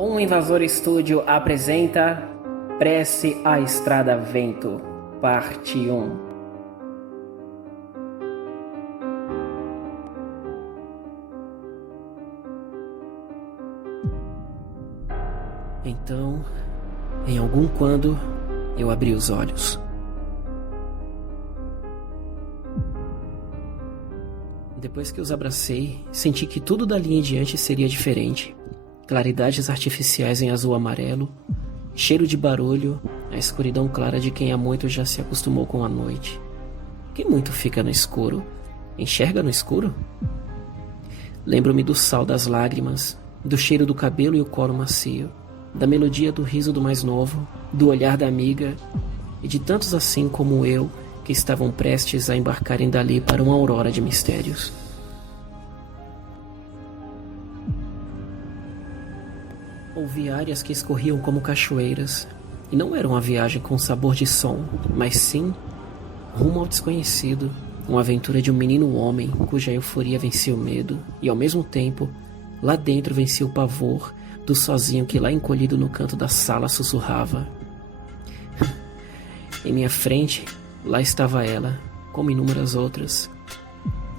Um Invasor Estúdio apresenta Prece à Estrada Vento, parte 1. Então, em algum quando, eu abri os olhos. Depois que os abracei, senti que tudo dali em diante seria diferente. Claridades artificiais em azul-amarelo, cheiro de barulho, a escuridão clara de quem há muito já se acostumou com a noite. Quem muito fica no escuro, enxerga no escuro? Lembro-me do sal das lágrimas, do cheiro do cabelo e o colo macio, da melodia do riso do mais novo, do olhar da amiga e de tantos assim como eu que estavam prestes a embarcarem dali para uma aurora de mistérios. Ouvi áreas que escorriam como cachoeiras, e não era uma viagem com sabor de som, mas sim rumo ao desconhecido, uma aventura de um menino homem cuja euforia vencia o medo, e ao mesmo tempo, lá dentro vencia o pavor do sozinho que lá encolhido no canto da sala sussurrava. Em minha frente, lá estava ela, como inúmeras outras.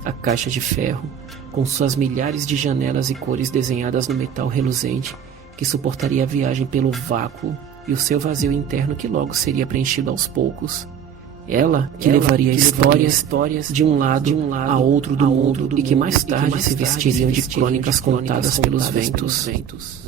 A caixa de ferro, com suas milhares de janelas e cores desenhadas no metal reluzente, que suportaria a viagem pelo vácuo e o seu vazio interno que logo seria preenchido aos poucos. Ela que levaria histórias de um lado a outro do mundo e que mais tarde se vestiriam de crônicas contadas pelos ventos.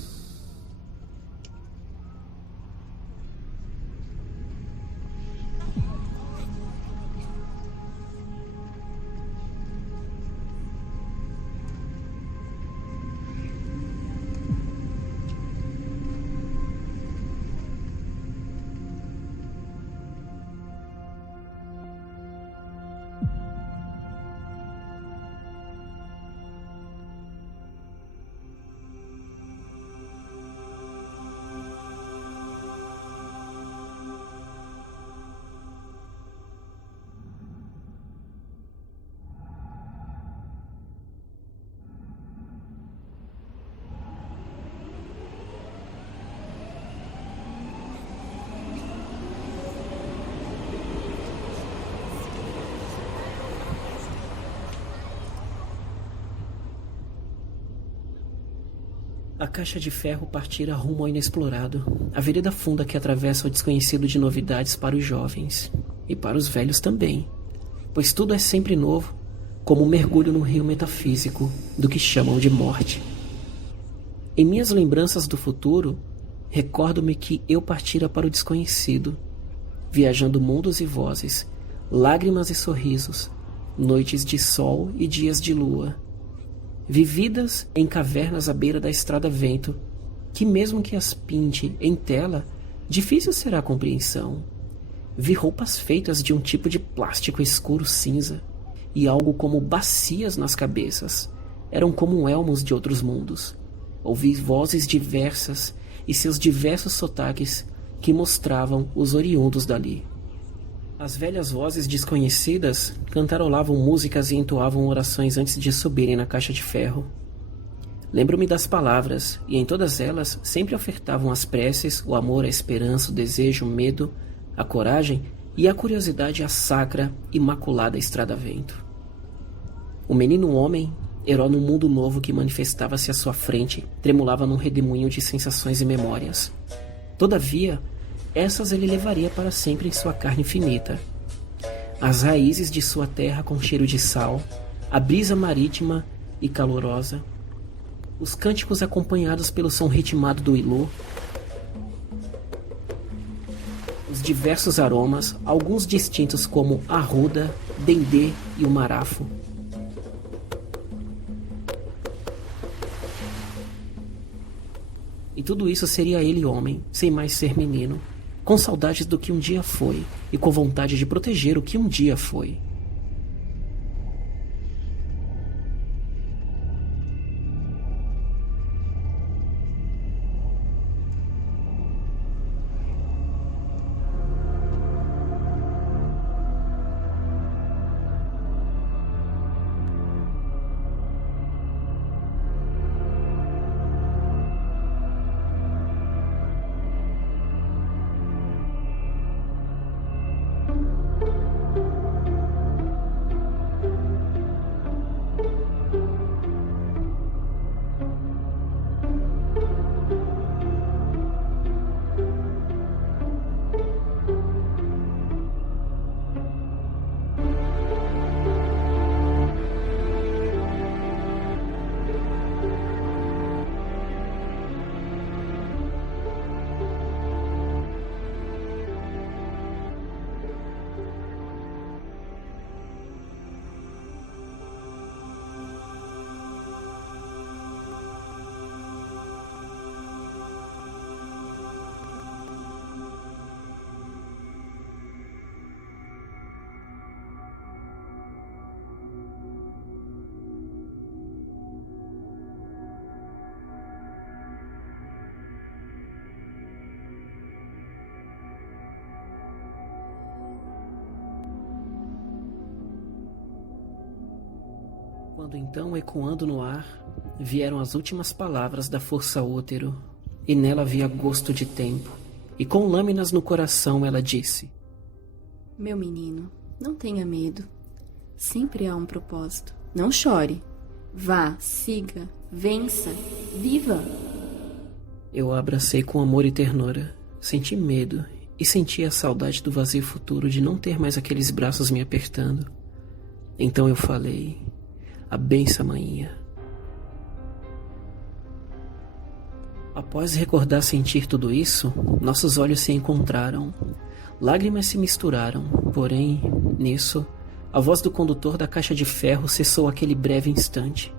A caixa de ferro partira rumo ao inexplorado, a vereda funda que atravessa o desconhecido de novidades para os jovens, e para os velhos também, pois tudo é sempre novo, como um mergulho no rio metafísico do que chamam de morte. Em minhas lembranças do futuro, recordo-me que eu partira para o desconhecido, viajando mundos e vozes, lágrimas e sorrisos, noites de sol e dias de lua, vividas em cavernas à beira da estrada vento, que mesmo que as pinte em tela, difícil será a compreensão. Vi roupas feitas de um tipo de plástico escuro cinza, e algo como bacias nas cabeças, eram como elmos de outros mundos. Ouvi vozes diversas e seus diversos sotaques que mostravam os oriundos dali. As velhas vozes desconhecidas cantarolavam músicas e entoavam orações antes de subirem na caixa de ferro. Lembro-me das palavras, e em todas elas sempre ofertavam as preces, o amor, a esperança, o desejo, o medo, a coragem e a curiosidade à sacra, imaculada estrada vento. O menino homem, herói no mundo novo que manifestava-se à sua frente, tremulava num redemoinho de sensações e memórias. Todavia, essas ele levaria para sempre em sua carne finita. As raízes de sua terra com cheiro de sal, a brisa marítima e calorosa, os cânticos acompanhados pelo som ritmado do ilô, os diversos aromas, alguns distintos como arruda, dendê e o marafo. E tudo isso seria ele homem, sem mais ser menino, com saudades do que um dia foi e com vontade de proteger o que um dia foi. Quando então, ecoando no ar, vieram as últimas palavras da força útero, e nela havia gosto de tempo, e com lâminas no coração ela disse: Meu menino, não tenha medo. Sempre há um propósito. Não chore. Vá, siga, vença, viva. Eu a abracei com amor e ternura. Senti medo e senti a saudade do vazio futuro de não ter mais aqueles braços me apertando. Então eu falei: a benção, mainha. Após recordar sentir tudo isso, nossos olhos se encontraram. Lágrimas se misturaram, porém, nisso, a voz do condutor da caixa de ferro cessou aquele breve instante.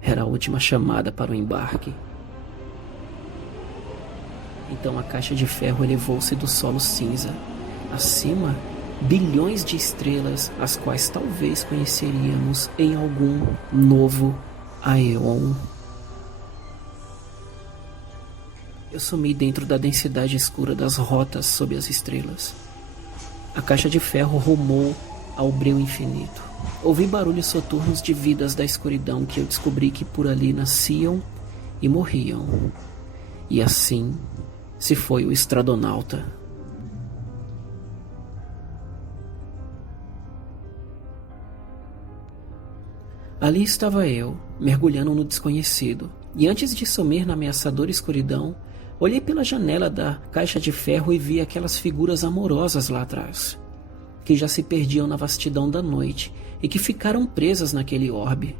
Era a última chamada para o embarque. Então a caixa de ferro elevou-se do solo cinza. Acima, bilhões de estrelas, as quais talvez conheceríamos em algum novo aeon. Eu sumi dentro da densidade escura das rotas sob as estrelas. A caixa de ferro rumou ao breu infinito. Ouvi barulhos soturnos de vidas da escuridão que eu descobri que por ali nasciam e morriam. E assim se foi o estradonauta. Ali estava eu, mergulhando no desconhecido, e antes de sumir na ameaçadora escuridão, olhei pela janela da caixa de ferro e vi aquelas figuras amorosas lá atrás, que já se perdiam na vastidão da noite e que ficaram presas naquele orbe.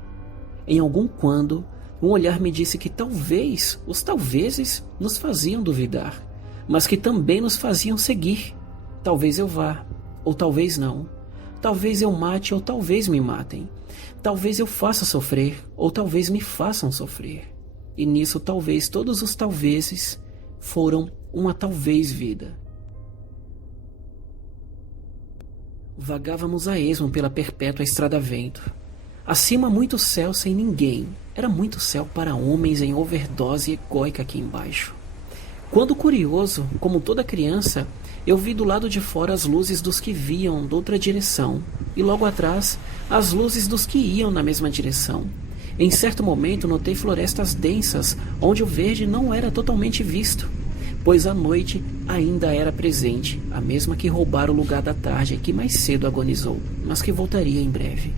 Em algum quando, um olhar me disse que talvez, os talvezes, nos faziam duvidar, mas que também nos faziam seguir. Talvez eu vá, ou talvez não. Talvez eu mate, ou talvez me matem. Talvez eu faça sofrer, ou talvez me façam sofrer. E nisso talvez todos os talvezes foram uma talvez vida. Vagávamos a esmo pela perpétua estrada-vento. Acima muito céu sem ninguém. Era muito céu para homens em overdose egóica aqui embaixo. Quando curioso, como toda criança, eu vi do lado de fora as luzes dos que viam doutra direção, e logo atrás as luzes dos que iam na mesma direção. Em certo momento notei florestas densas, onde o verde não era totalmente visto, pois a noite ainda era presente, a mesma que roubara o lugar da tarde e que mais cedo agonizou, mas que voltaria em breve.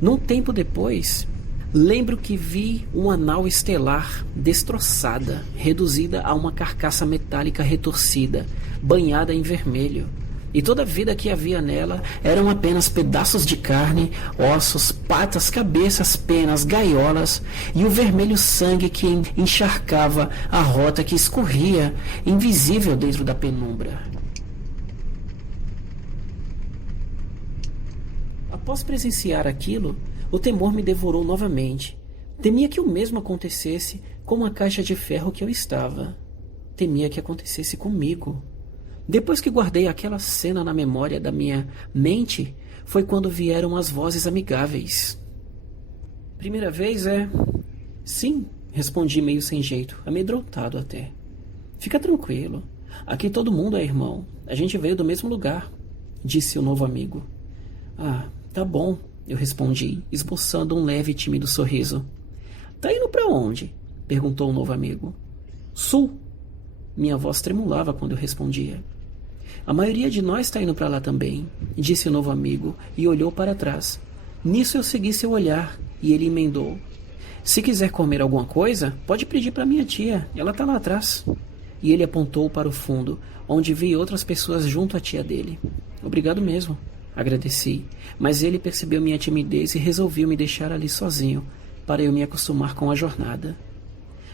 Num tempo depois, lembro que vi uma nau estelar destroçada, reduzida a uma carcaça metálica retorcida, banhada em vermelho. E toda a vida que havia nela eram apenas pedaços de carne, ossos, patas, cabeças, penas, gaiolas e o vermelho sangue que encharcava a rota que escorria, invisível dentro da penumbra. Após presenciar aquilo, o temor me devorou novamente. Temia que o mesmo acontecesse com a caixa de ferro que eu estava. Temia que acontecesse comigo. Depois que guardei aquela cena na memória da minha mente, foi quando vieram as vozes amigáveis. Primeira vez é... Sim, respondi meio sem jeito, amedrontado até. Fica tranquilo, aqui todo mundo é irmão, a gente veio do mesmo lugar, disse o novo amigo. Ah, tá bom, eu respondi, esboçando um leve e tímido sorriso. Tá indo pra onde? Perguntou o novo amigo. Sul. Minha voz tremulava quando eu respondia. A maioria de nós está indo para lá também, disse o novo amigo e olhou para trás. Nisso eu segui seu olhar e ele emendou. Se quiser comer alguma coisa, pode pedir para minha tia, ela está lá atrás. E ele apontou para o fundo, onde vi outras pessoas junto à tia dele. Obrigado mesmo, agradeci, mas ele percebeu minha timidez e resolveu me deixar ali sozinho, para eu me acostumar com a jornada.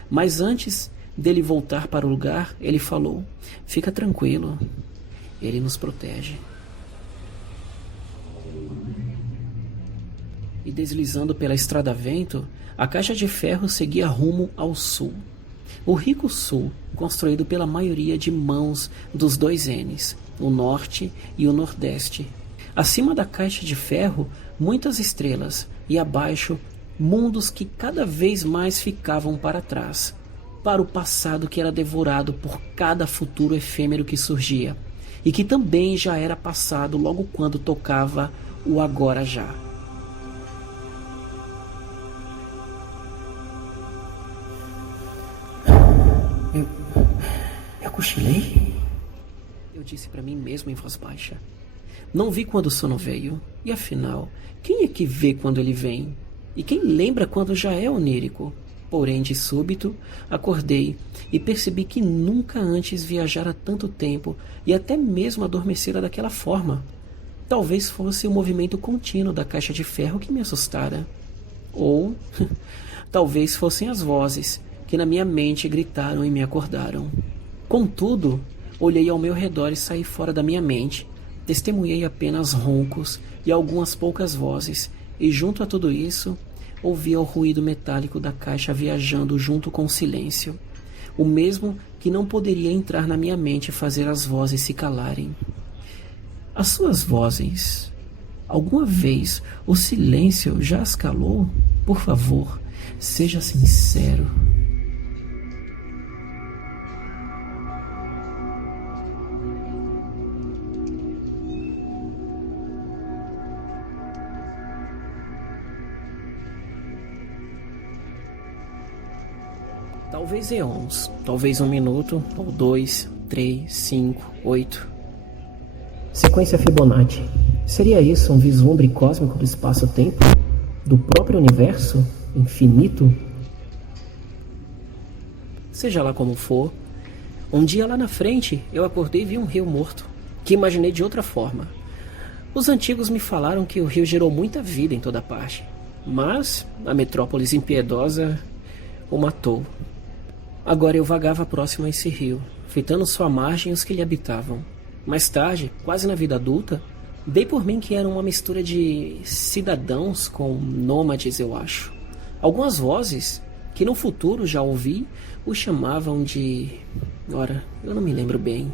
Mas antes dele voltar para o lugar, ele falou, fica tranquilo, ele nos protege. E deslizando pela estrada-vento, a caixa de ferro seguia rumo ao sul. O rico sul, construído pela maioria de mãos dos dois N's, o norte e o nordeste. Acima da caixa de ferro, muitas estrelas, e abaixo, mundos que cada vez mais ficavam para trás, para o passado que era devorado por cada futuro efêmero que surgia, e que também já era passado logo quando tocava o agora já. cochilei? Eu disse para mim mesmo em voz baixa. Não vi quando o sono veio. E afinal, quem é que vê quando ele vem? E quem lembra quando já é onírico? Porém, de súbito, acordei e percebi que nunca antes viajara tanto tempo e até mesmo adormecera daquela forma. Talvez fosse o movimento contínuo da caixa de ferro que me assustara. Ou talvez fossem as vozes que na minha mente gritaram e me acordaram. Contudo, olhei ao meu redor e saí fora da minha mente. Testemunhei apenas roncos e algumas poucas vozes, e junto a tudo isso, ouvia o ruído metálico da caixa viajando junto com o silêncio, o mesmo que não poderia entrar na minha mente e fazer as vozes se calarem. As suas vozes, alguma vez o silêncio já as calou? Por favor, seja sincero. Talvez eons, talvez 1 minuto, ou 2, 3, 5, 8. Sequência Fibonacci. Seria isso um vislumbre cósmico do espaço-tempo? Do próprio universo? Infinito? Seja lá como for, um dia lá na frente eu acordei e vi um rio morto, que imaginei de outra forma. Os antigos me falaram que o rio gerou muita vida em toda parte, mas a metrópolis impiedosa o matou. Agora eu vagava próximo a esse rio, fitando sua margem e os que lhe habitavam. Mais tarde, quase na vida adulta, dei por mim que era uma mistura de cidadãos com nômades, eu acho. Algumas vozes, que no futuro já ouvi, o chamavam de... Ora, eu não me lembro bem.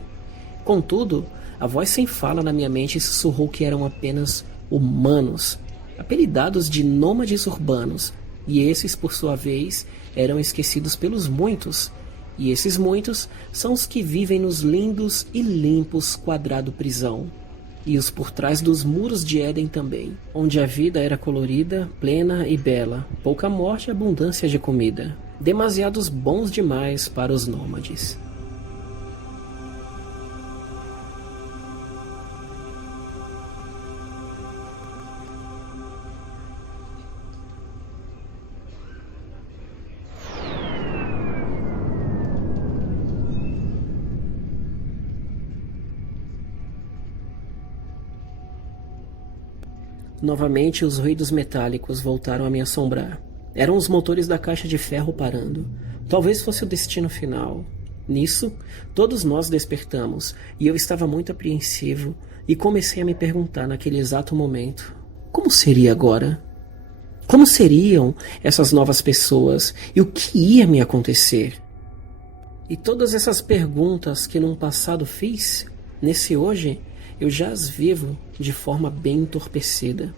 Contudo, a voz sem fala na minha mente sussurrou que eram apenas humanos, apelidados de nômades urbanos, e esses, por sua vez, eram esquecidos pelos muitos, e esses muitos são os que vivem nos lindos e limpos quadrado-prisão, e os por trás dos muros de Éden também, onde a vida era colorida, plena e bela, pouca morte e abundância de comida, demasiados bons demais para os nômades. Novamente os ruídos metálicos voltaram a me assombrar. Eram os motores da caixa de ferro parando. Talvez fosse o destino final. Nisso, todos nós despertamos, e eu estava muito apreensivo, e comecei a me perguntar naquele exato momento: como seria agora? Como seriam essas novas pessoas, e o que ia me acontecer? E todas essas perguntas que num passado fiz, nesse hoje, eu já as vivo de forma bem entorpecida.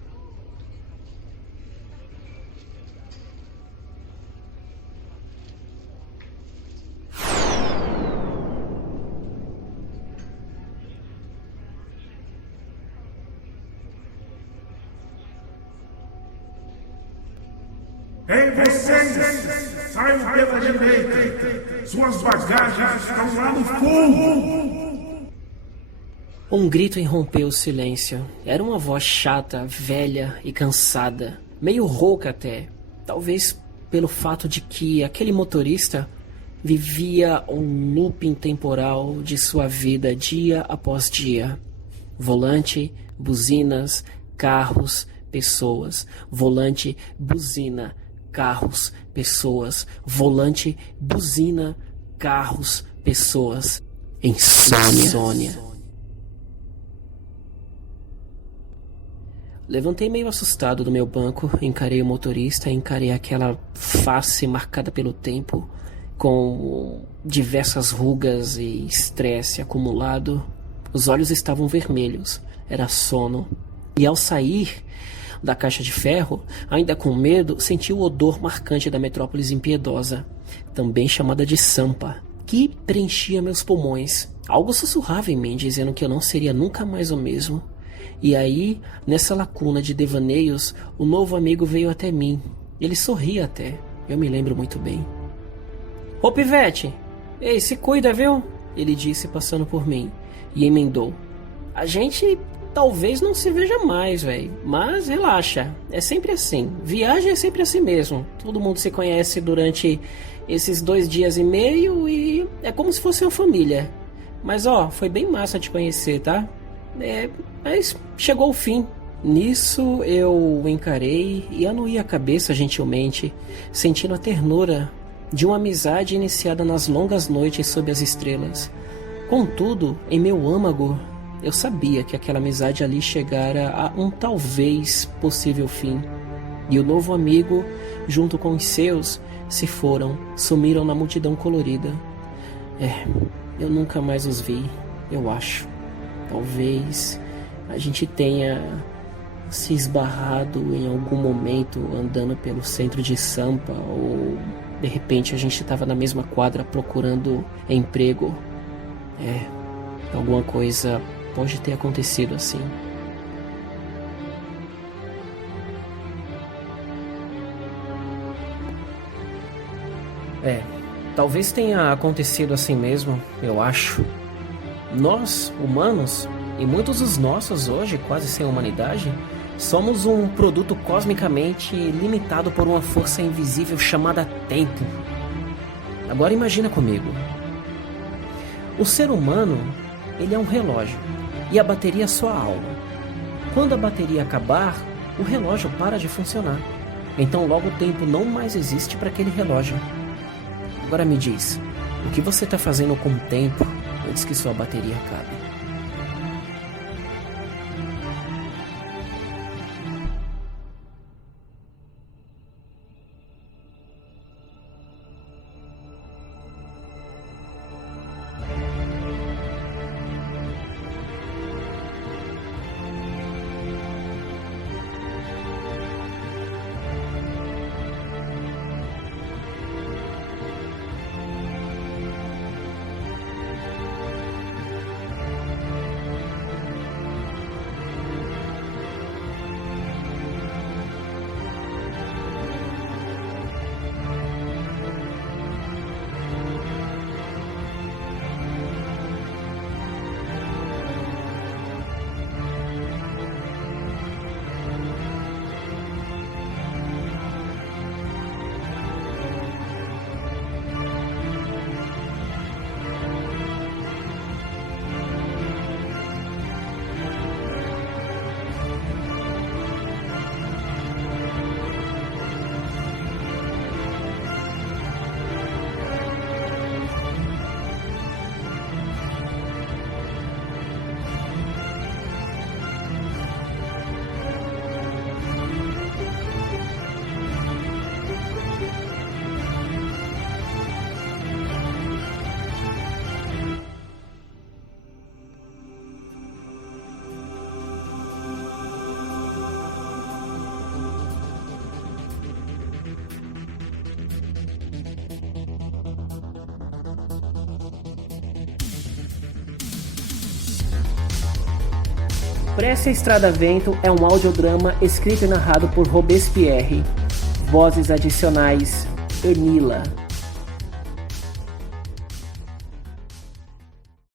Ei, vocês! Saiam pela direita! Suas bagagens estão lá no fundo! Um grito irrompeu o silêncio. Era uma voz chata, velha e cansada, meio rouca até. Talvez pelo fato de que aquele motorista vivia um looping temporal de sua vida dia após dia. Volante, buzinas, carros, pessoas. Volante, buzina, carros, pessoas. Volante, buzina, carros, pessoas. Insônia. Levantei meio assustado do meu banco, encarei o motorista, encarei aquela face marcada pelo tempo, com diversas rugas e estresse acumulado. Os olhos estavam vermelhos, era sono. E ao sair da caixa de ferro, ainda com medo, senti o odor marcante da metrópolis impiedosa, também chamada de Sampa, que preenchia meus pulmões. Algo sussurrava em mim, dizendo que eu não seria nunca mais o mesmo. E aí, nessa lacuna de devaneios, o novo amigo veio até mim. Ele sorria até, eu me lembro muito bem. Ô Pivete, ei, se cuida, viu? ele disse passando por mim, e emendou. A gente talvez não se veja mais, velho, mas relaxa, é sempre assim. Viagem é sempre assim mesmo. Todo mundo se conhece durante esses 2 dias e meio e é como se fosse uma família. Mas ó, foi bem massa te conhecer, tá? Mas chegou o fim. Nisso eu o encarei e anuí a cabeça gentilmente, sentindo a ternura de uma amizade iniciada nas longas noites sob as estrelas. Contudo, em meu âmago, eu sabia que aquela amizade ali chegara a um talvez possível fim. E o novo amigo, junto com os seus, se foram, sumiram na multidão colorida. Eu nunca mais os vi, eu acho. Talvez a gente tenha se esbarrado em algum momento andando pelo centro de Sampa, ou de repente a gente estava na mesma quadra procurando emprego. Alguma coisa pode ter acontecido assim. Talvez tenha acontecido assim mesmo, eu acho. Nós, humanos, e muitos dos nossos hoje, quase sem humanidade, somos um produto cosmicamente limitado por uma força invisível chamada tempo. Agora imagina comigo. O ser humano, ele é um relógio, e a bateria é sua alma. Quando a bateria acabar, o relógio para de funcionar. Então logo o tempo não mais existe para aquele relógio. Agora me diz, o que você está fazendo com o tempo antes que sua bateria acabe? Prece Estrada Vento é um audiodrama escrito e narrado por Robespierre. Vozes adicionais: Enila.